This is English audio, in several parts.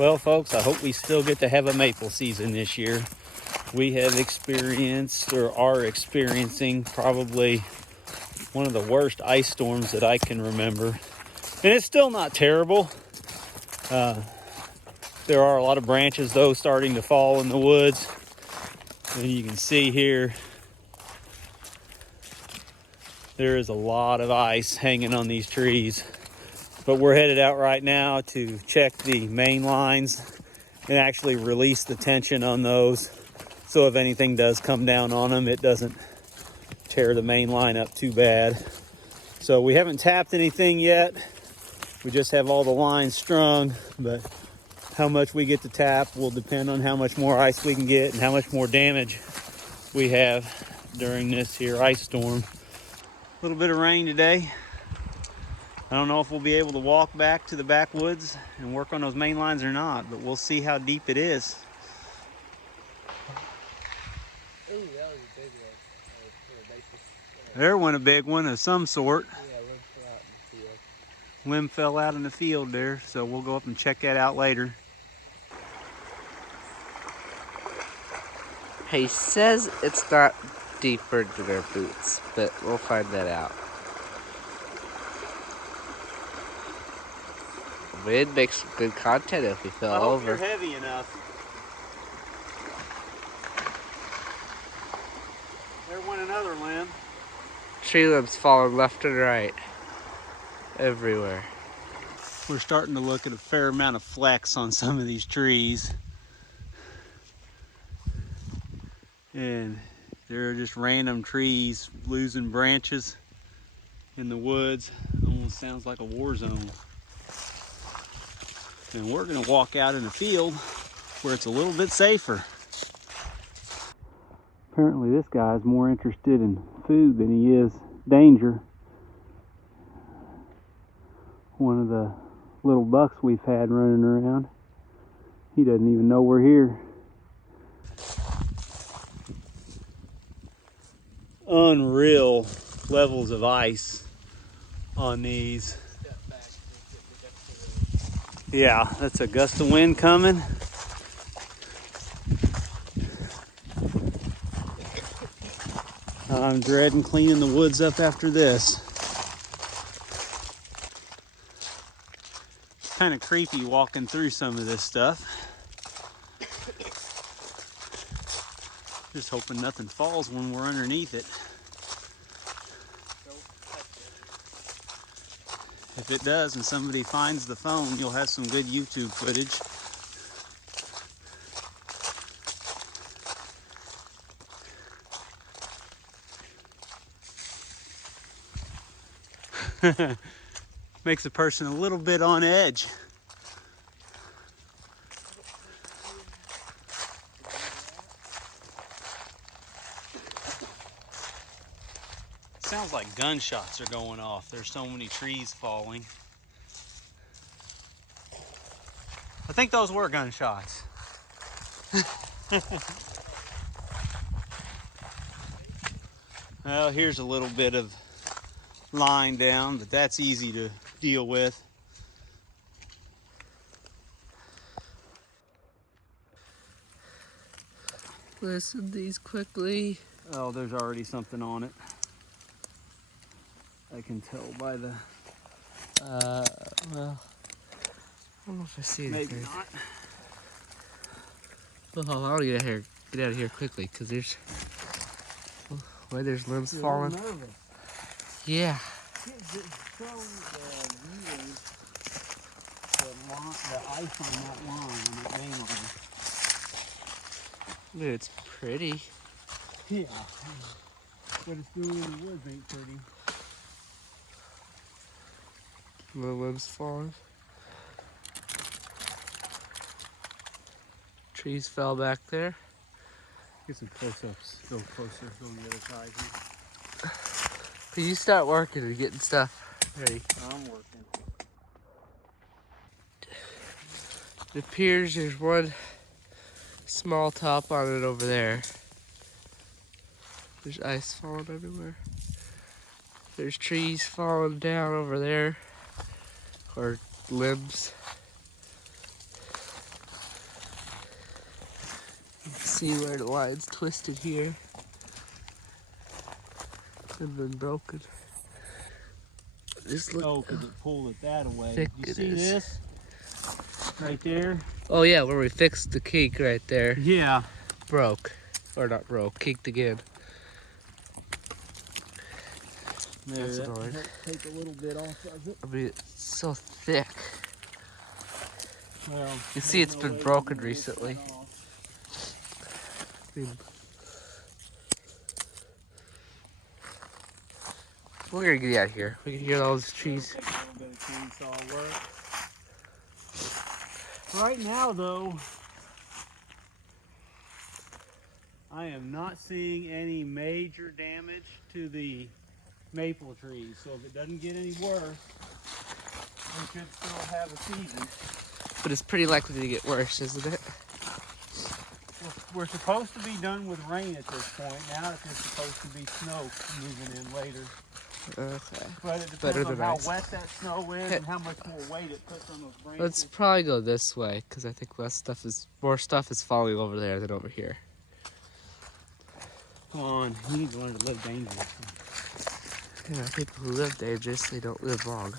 Well, folks, I hope we still get to have a maple season this year. We have experienced or are experiencing probably one of the worst ice storms that I can remember. And it's still not terrible. There are a lot of branches, though, starting to fall in the woods. And you can see here, there is a lot of ice hanging on these trees. But we're headed out right now to check the main lines and actually release the tension on those. So if anything does come down on them, it doesn't tear the main line up too bad. So we haven't tapped anything yet. We just have all the lines strung, but how much we get to tap will depend on how much more ice we can get and how much more damage we have during this here ice storm. A little bit of rain today. I don't know if we'll be able to walk back to the backwoods and work on those main lines or not, but we'll see how deep it is. Ooh, that was a big one. There went a big one of some sort. Yeah, limb fell out in the field. Limb fell out in the field there, so we'll go up and check that out later. He says it's not deeper to their boots, but we'll find that out. Wind makes good content if we fell over. You're heavy enough. There went another limb. Tree limbs falling left and right. Everywhere. We're starting to look at a fair amount of flex on some of these trees. And there are just random trees losing branches in the woods. Almost sounds like a war zone. And we're gonna walk out in the field where it's a little bit safer. Apparently this guy is more interested in food than he is danger. One of the little bucks we've had running around, he doesn't even know we're here. Unreal levels of ice on these. Yeah, that's a gust of wind coming. I'm dreading cleaning the woods up after this. It's kind of creepy walking through some of this stuff. Just hoping nothing falls when we're underneath it. If it does and somebody finds the phone, you'll have some good YouTube footage. Makes a person a little bit on edge. Sounds like gunshots are going off. There's so many trees falling. I think those were gunshots. Well, here's a little bit of line down, but that's easy to deal with. Listen these quickly. Oh, there's already something on it. I can tell by the... Well, I don't know if I see anything. Maybe not. Well, I'll get out of here quickly, because there's limbs falling. Nervous. Yeah. Show the viewers the ice on that line, on that main line. Dude, it's pretty. Yeah, but it's doing in the woods ain't pretty. The limbs falling. Trees fell back there. Get some close-ups. Go closer. Go on the other side here. Can you start working and getting stuff ready? I'm working. It appears there's one small top on it over there. There's ice falling everywhere. There's trees falling down over there, or limbs. see where the line's twisted here and been broken. Just look. Oh, because it pulled it that away. Thick You it see is. this? Right there? Oh yeah, where we fixed the kink right there. Yeah. Broke. Or not broke, kinked again. There, That's that annoying. helps take a little bit off of it. I mean, it's so thick. Well, You see it's been broken recently. I mean, we're gonna get out of here. We can hear all those trees. Take a little bit of chainsaw work. Right now, though, I am not seeing any major damage to the maple trees. So if it doesn't get any worse, we could still have a season. But it's pretty likely to get worse, isn't it? We're supposed to be done with rain at this point. Now it's just supposed to be snow moving in later. Okay. But it Better depends on than how ice. wet that snow is and how much more weight it puts on those branches. Let's probably go this way because I think more stuff is falling over there than over here. Come on, you need to learn to live dangerously. Yeah, people who live dangerously don't live long.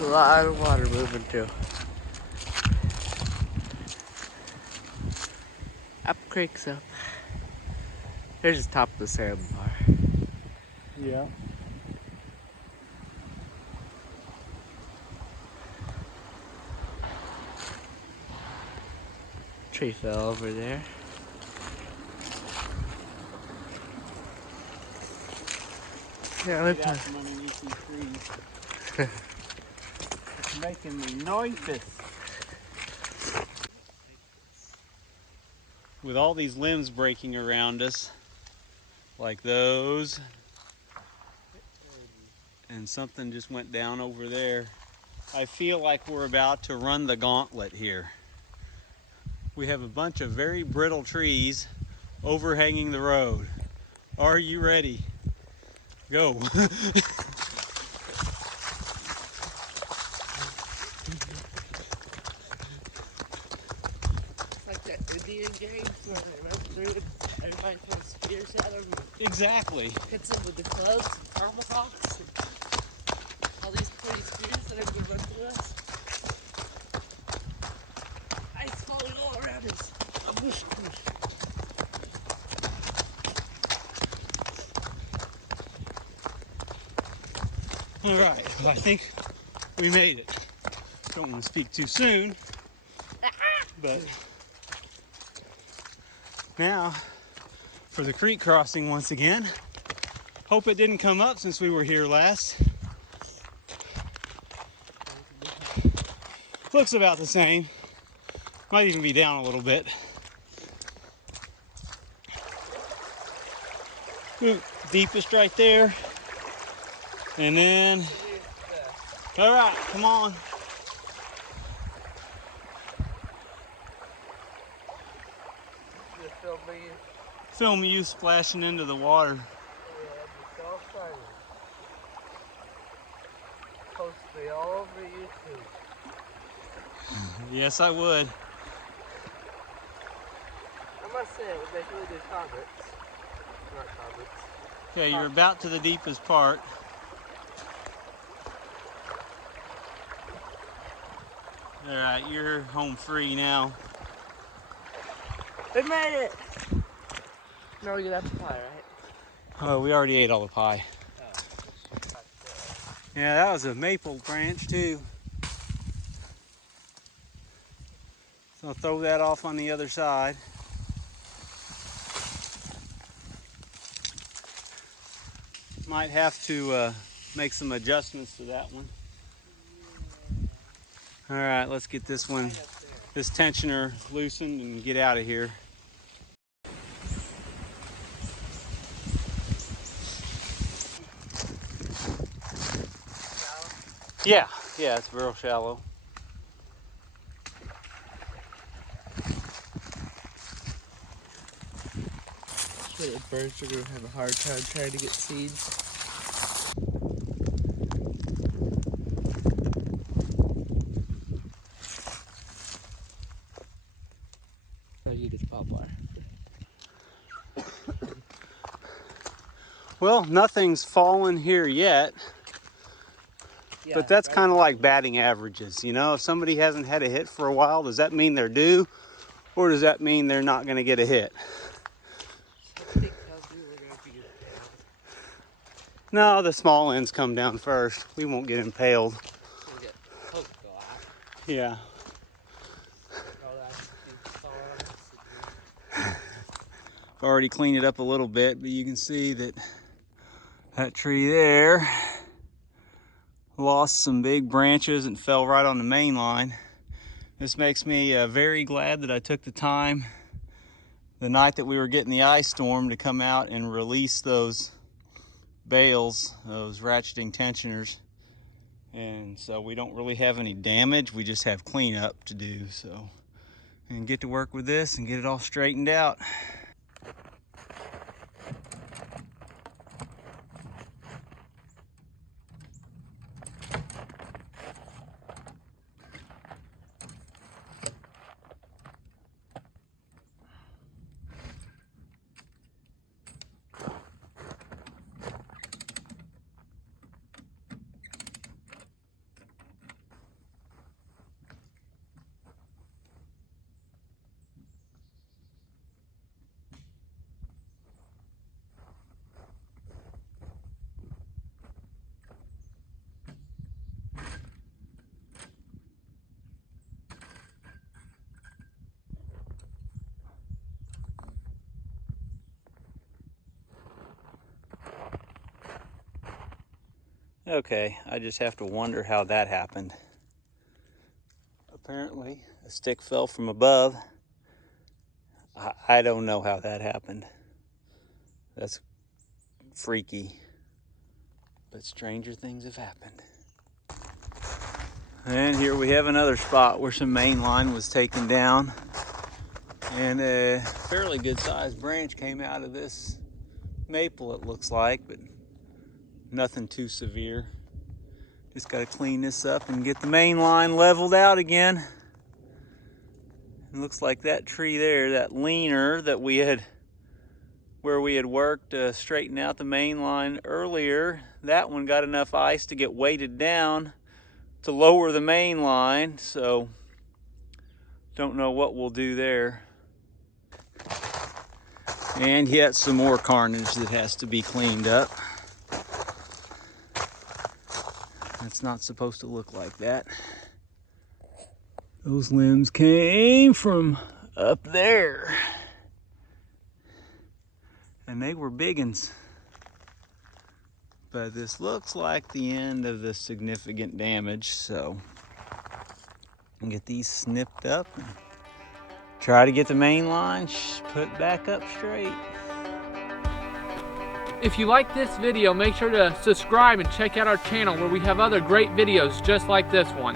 A lot of water moving too. Up creek's up. Here's the top of the sandbar. Yeah. Tree fell over there. Yeah, Get out from underneath these trees. It's making me noises. With all these limbs breaking around us, like those, and something just went down over there, I feel like we're about to run the gauntlet here. We have a bunch of very brittle trees overhanging the road. Are you ready? Go. Like that Indian games where they run through and everybody throws spears at them and Exactly. hits them with the clubs, tomahawks, and all these pretty spears that are gonna run through us. Ice falling all around us. All right, well, I think we made it. Don't want to speak too soon, but now for the creek crossing once again. Hope it didn't come up since we were here last. Looks about the same. Might even be down a little bit. Ooh, deepest right there. And then, all right, come on. Film you splashing into the water. Yeah, it's all exciting. Post me all over YouTube. Yes, I would. I must say, it would make really good comments. Not comments. Okay, you're about to the deepest part. All right, you're home free now. We made it! Now we get apple pie, right? Oh, we already ate all the pie. Yeah, that was a maple branch too. So I'll throw that off on the other side. Might have to make some adjustments to that one. All right, let's get this one, this tensioner loosened and get out of here. Yeah, it's real shallow. Sure, the birds are gonna have a hard time trying to get seeds. poplar. Well, nothing's fallen here yet, Yeah, but that's right. kind of like batting averages. You know, if somebody hasn't had a hit for a while, does that mean they're due? Or does that mean they're not going to get a hit? Something tells me we're going to be impaled. No, the small ends come down first. We won't get impaled. We'll get poked a lot. Yeah. Oh, that's I've already cleaned it up a little bit, but you can see that that tree there lost some big branches and fell right on the main line. This makes me very glad that I took the time the night that we were getting the ice storm to come out and release those bales, those ratcheting tensioners. And so we don't really have any damage, we just have cleanup to do. So, and get to work with this and get it all straightened out. Okay, I just have to wonder how that happened. Apparently, a stick fell from above. I don't know how that happened. That's freaky. But stranger things have happened. And here we have another spot where some main line was taken down. And a fairly good sized branch came out of this maple, it looks like, but nothing too severe. Just got to clean this up and get the main line leveled out again. It looks like that tree there, that leaner that we had, where we had worked to straighten out the main line earlier, that one got enough ice to get weighted down to lower the main line. So don't know what we'll do there. And yet some more carnage that has to be cleaned up. That's not supposed to look like that. Those limbs came from up there. And they were big uns. But this looks like the end of the significant damage, so I'll get these snipped up and try to get the main line put back up straight. If you like this video, make sure to subscribe and check out our channel where we have other great videos just like this one.